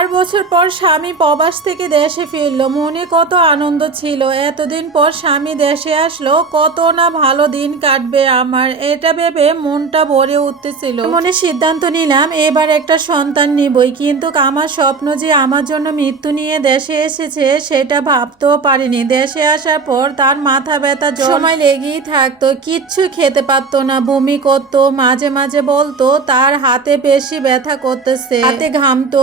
চার বছর পর স্বামী প্রবাস থেকে দেশে ফিরলো। মনে কত আনন্দ ছিল। এতদিন পর স্বামী দেশে আসলো। কত না ভালো দিন কাটবে আমার, এটা ভেবে মনটা ভরে উঠতেছিল। মনে সিদ্ধান্ত নিলাম, এবার একটা সন্তান নিবই। কিন্তু আমার স্বপ্ন যে আমার জন্য মৃত্যু নিয়ে দেশে এসেছে, সেটা ভাবতেও পারিনি। দেশে আসার পর তার মাথা ব্যথা সময় লেগেই থাকতো, কিচ্ছু খেতে পারতো না। বমি করতো, মাঝে মাঝে বলতো, তার হাতে বেশি ব্যথা করতেছে। হাতে ঘামতো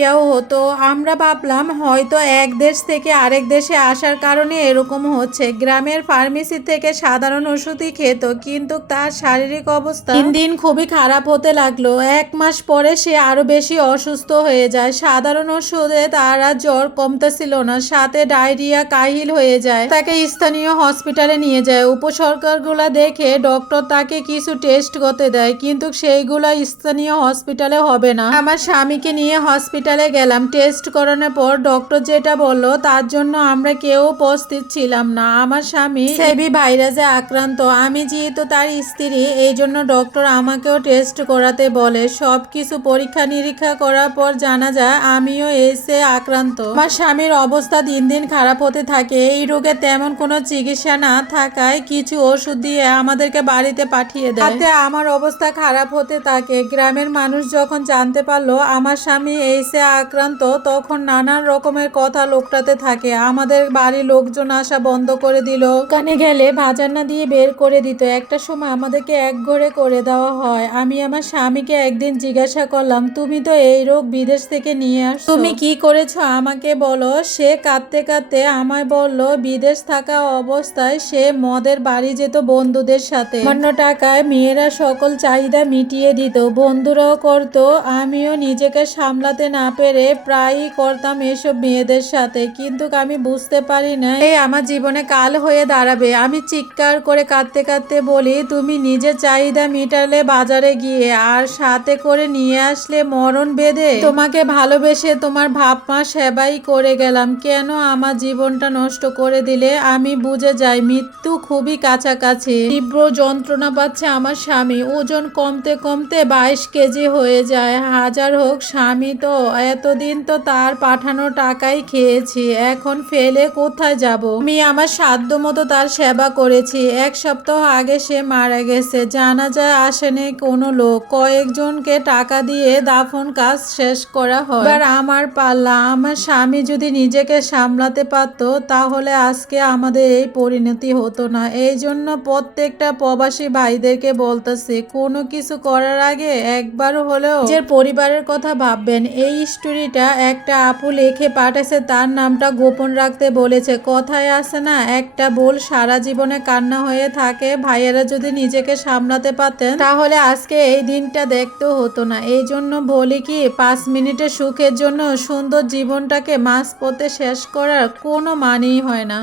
ডায়রিয়াও হতো। আমরা ভাবলাম, হয়তো এক দেশ থেকে আরেক দেশে আসার কারণে এরকম হচ্ছে। গ্রামের ফার্মেসি থেকে সাধারণ ওষুধই খেত, কিন্তু তার শারীরিক অবস্থা দিন দিন খুবই খারাপ হতে লাগল। এক মাস পরে সে আরও বেশি অসুস্থ হয়ে যায়। সাধারণ ওষুধে তার আর জ্বর কমতেছিল না। সাথে ডায়রিয়া কাহিল হয়ে যায়। তাকে স্থানীয় হসপিটালে নিয়ে যায়। উপসর্গগুলো দেখে ডক্টর তাকে কিছু টেস্ট করতে দেয়, কিন্তু সেইগুলো স্থানীয় হসপিটালে হবে না। আমার স্বামীকে নিয়ে হসপিটালে গেলাম। টেস্ট করানোর পর ডক্টর যেটা বলল, তার জন্য আমরা কেউ উপস্থিত ছিলাম না। আমার স্বামী সেবি ভাইরাসে আক্রান্ত। আমি যেহেতু তার স্ত্রী, এই জন্য ডক্টর আমাকেও টেস্ট করাতে বলে। সব কিছু পরীক্ষা নিরীক্ষা করার পর জানা যায়, আমিও এসে আক্রান্ত। আমার স্বামীর অবস্থা দিন দিন খারাপ হতে থাকে। এই রোগে তেমন কোনো চিকিৎসা না থাকায় কিছু ওষুধ দিয়ে আমাদেরকে বাড়িতে পাঠিয়ে দেয়। তাতে আমার অবস্থা খারাপ হতে থাকে। গ্রামের মানুষ যখন জানতে পারল, আমার স্বামী এইসে আক্রান্ত, তখন নানান রকমের কথা লোকটাতে থাকে। আমাদের বাড়ির লোকজন আসা বন্ধ করে দিল। ওখানে গেলে বাজার না দিয়ে বের করে দিত। একটা সময় আমাদেরকে এক ঘরে করে দেওয়া হয়। আমি আমার স্বামীকে একদিন জিজ্ঞাসা করলাম, তুমি তো এই রোগ বিদেশ থেকে নিয়ে আস তুমি কি করেছ আমাকে বলো? সে কাঁদতে কাঁদতে আমায় বলল, বিদেশ থাকা অবস্থায় সে মদের বাড়ি যেত বন্ধুদের সাথে। অন্য টাকায় মেয়েরা সকল চাহিদা মিটিয়ে দিত। বন্ধুরাও করতো, আমিও নিজেকে সামলাতে না পেরে প্রায়ই করতাম এসব মেয়েদের সাথে, কিন্তু আমি বুঝতে পারি না এই আমার জীবনে কাল হয়ে দাঁড়াবে। আমি চিৎকার করে কাঁদতে কাঁদতে বলি, তুমি নিজের চাহিদা মিটালে বাজারে গিয়ে, আর সাথে করে নিয়ে আসলে মরণ বেঁধে? তোমাকে ভালোবেসে তোমার ভাব মা সেবাই করে গেলাম। কেন আমার জীবনটা নষ্ট করে দিলে? আমি বুঝে যাই, মৃত্যু খুবই কাছাকাছি। তীব্র যন্ত্রণা পাচ্ছে আমার স্বামী। ওজন কমতে কমতে বাইশ কেজি হয়ে যায়। হাজার হোক স্বামী তো এতদিন তো তার পাঠানো টাকাই খেয়েছি, এখন ফেলে কোথায় যাব? আমি আমার সাধ্য মতো তার সেবা করেছি। এক সপ্তাহ আগে সে মারা গেছে। জানা যায় আসেনি কোনো লোক। কয়েকজনকে টাকা দিয়ে দাফন কাজ শেষ করা হয়। এবার আমার পাল্লা, আমার স্বামী যদি নিজেকে সামলাতে পারতো, তাহলে আজকে আমাদের এই পরিণতি হতো না। এই জন্য প্রত্যেকটা প্রবাসী ভাইদেরকে বলতেছে, কোনো কিছু করার আগে একবার হলেও যে পরিবারের কথা ভাববেন। এই স্টোরিটা একটা আপু লিখে পাঠাচ্ছে তার নামটা গোপন রাখতে বলেছে। কথায় আছে না, একটা বোল সারা জীবনে কান্না হয়ে থাকে, ভাইয়েরা যদি নিজেকে সামলাতে পারতেন, তাহলে আজকে এই দিনটা দেখতে হতো না। এই জন্য বলি কি, পাঁচ মিনিটের সুখের জন্য সুন্দর জীবনটাকে মাঝপথে শেষ করার কোনো মানেই হয় না।